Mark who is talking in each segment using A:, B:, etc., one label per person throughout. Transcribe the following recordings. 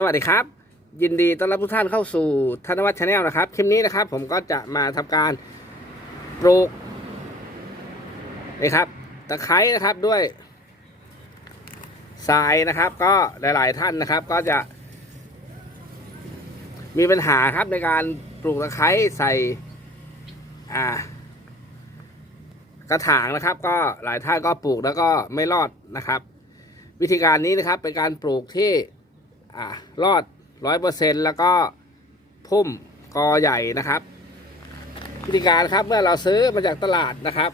A: สวัสดีครับ ยินดีต้อนรับทุกท่านเข้าสู่ธนวัฒน์ชาแนลนะครับ คลิปนี้นะครับ ผมก็จะมาทำการปลูกนี่ครับตะไคร้นะครับด้วยทรายนะครับ ก็หลาย ๆ ท่านนะครับ ก็จะ มีปัญหาครับในการปลูกตะไคร้ใส่อ่ากระถางนะครับ ก็หลายท่านก็ปลูกแล้วก็ไม่รอดนะครับ วิธีการนี้นะครับเป็นการปลูกที่ อ่ารอดร้อยเปอร์เซ็นแล้วก็พุ่มกอใหญ่นะครับ วิธีการครับเมื่อเราซื้อมาจากตลาดนะครับ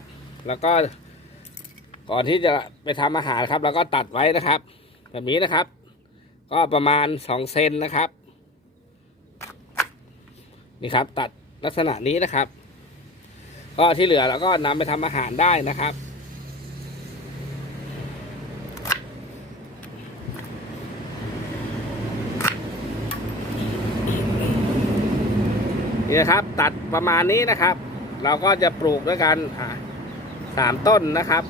A: แล้วก็ก่อนที่จะไปทำอาหารครับ เราก็ตัดไว้นะครับ แบบนี้นะครับ ก็ประมาณสองเซนนะครับ นี่ครับ ตัดลักษณะนี้นะครับ ก็ที่เหลือเราก็นำไปทำอาหารได้นะครับ นี่นะครับ ตัดประมาณนี้นะครับ เราก็จะปลูกด้วยกันสามต้นนะครับ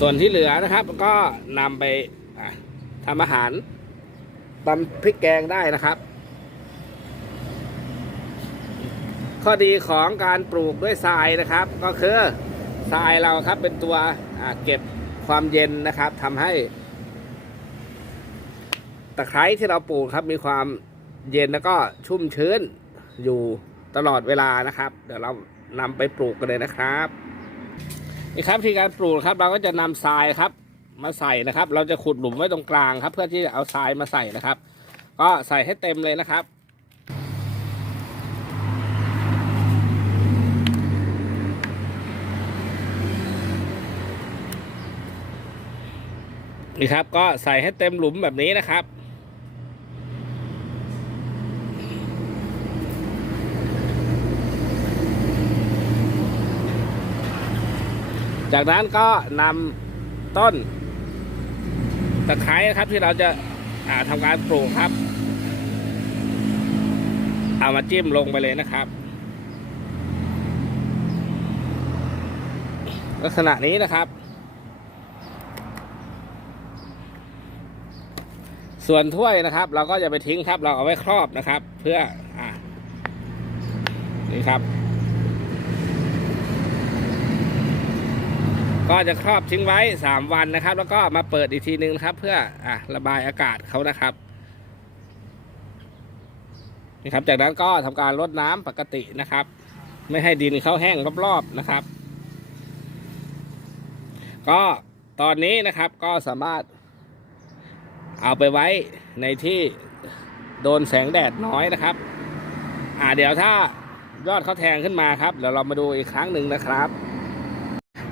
A: ส่วนที่เหลือนะครับ ก็นำไปทำอาหารตำพริกแกงได้นะครับ ข้อดีของการปลูกด้วยทรายนะครับ ก็คือทรายเราครับเป็นตัวเก็บความเย็นนะครับทำให้ตะไคร้ที่เราปลูกครับมีความ เย็นแล้วก็ชุ่มชื้นอยู่ตลอดเวลานะครับ เดี๋ยวเรานำไปปลูกกันเลยนะครับนี่ครับที่การปลูกครับ เราก็จะนำทรายครับ มาใส่นะครับ เราจะขุดหลุมไว้ตรงกลางครับ เพื่อที่จะเอาทรายมาใส่นะครับ ก็ใส่ให้เต็มเลยนะครับนี่ครับก็ใส่ให้เต็มหลุมแบบนี้นะครับ จากนั้นก็นำต้นตะไคร้นะครับที่เราจะาทำการปลูกครับ เอามาจิ้มลงไปเลยนะครับ ลักษณะนี้นะครับ ส่วนถ้วยนะครับ เราก็จะไปทิ้งครับ เราเอาไว้ครอบนะครับ เพื่ออ่านี่ครับ ก็จะครอบทิ้งไว้ 3 วันนะครับ แล้วก็มาเปิดอีกทีนึงนะครับ เพื่ออะระบายอากาศเขานะครับนี่ครับ จากนั้นก็ทำการรดน้ำปกตินะครับ ไม่ให้ดินเขาแห้งรอบๆนะครับ ก็ตอนนี้นะครับก็สามารถเอาไปไว้ในที่โดนแสงแดดน้อยนะครับ อ่าเดี๋ยวถ้ายอดเขาแทงขึ้นมาครับเดี๋ยวเรามาดูอีกครั้งหนึ่งนะครับ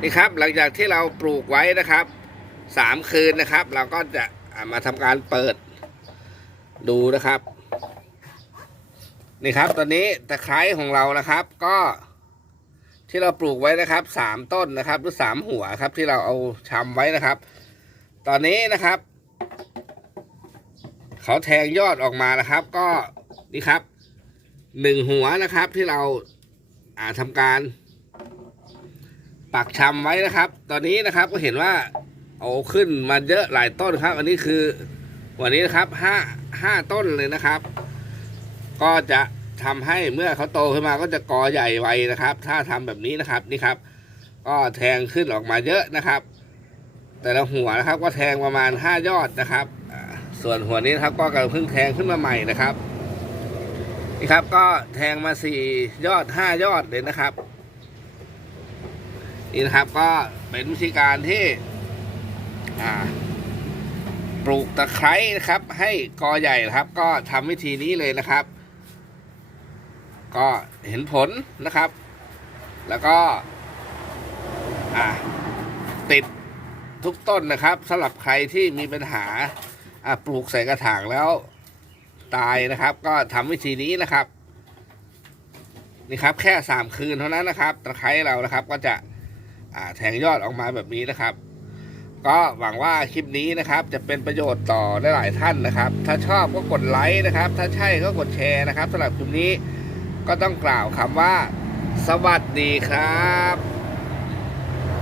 A: นี่ครับหลังจากที่เราปลูกไว้นะครับสามคืนนะครับ เราก็จะามาทำการเปิดดูนะครับ นี่ครับตอนนี้ตะไคร้ของเรานะครับ ก็ที่เราปลูกไว้นะครับสามต้นนะครับ หรือสามหัวครับ ที่เราเอาชำไว้นะครับ ตอนนี้นะครับ เขาแทงยอดออกมานะครับ ก็นี่ครับหนึ่งหัวนะครับที่เราอ่าทำการ ปักชำไว้นะครับ ตอนนี้นะครับก็เห็นว่าเอาขึ้นมาเยอะหลายต้นครับ อันนี้คือวันนี้นะครับห้าห้าต้นเลยนะครับ ก็จะทำให้เมื่อเขาโตขึ้นมาก็จะกอใหญ่ไวนะครับ ถ้าทำแบบนี้นะครับนี่ครับ ก็แทงขึ้นออกมาเยอะนะครับ แต่ละหัวนะครับก็แทงประมาณห้ายอดนะครับ ส่วนหัวนี้นะครับก็กำลังเพิ่งแทงขึ้นมาใหม่นะครับนี่ครับก็แทงมาสี่ยอดห้ายอดเลยนะครับ นี่นะครับก็เป็นวิธีการที่ปลูกตะไคร้นะครับ ให้กอใหญ่นะครับ ก็ทำวิธีนี้เลยนะครับ ก็เห็นผลนะครับ แล้วก็ติดทุกต้นนะครับสำหรับใครที่มีปัญหาปลูกใส่กระถางแล้วตายนะครับ ก็ทำวิธีนี้นะครับนี่ครับ แค่สามคืนเท่านั้นนะครับตะไคร้เรานะครับก็จะ แทงยอดออกมาแบบนี้นะครับ ก็หวังว่าคลิปนี้นะครับ จะเป็นประโยชน์ต่อหลายท่านนะครับ ถ้าชอบก็กดไลค์นะครับ ถ้าใช่ก็กดแชร์นะครับสำหรับคลิปนี้ก็ต้องกล่าวคำว่า สวัสดีครับ